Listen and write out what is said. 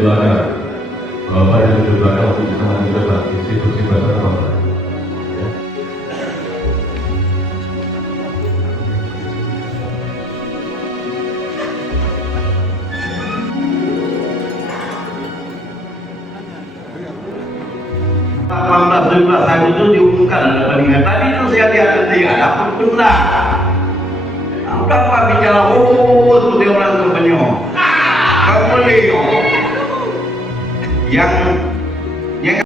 belakang Bapak dan Ibu belakang untuk bisa menunjukkan institusi bahasa bangsa. Tadi itu diumumkan ada bandingan. Tadi itu saya lihat tidak dapat benar. Nah, udah Pak bicara, seperti orang terpenyok. Kamu beliau yang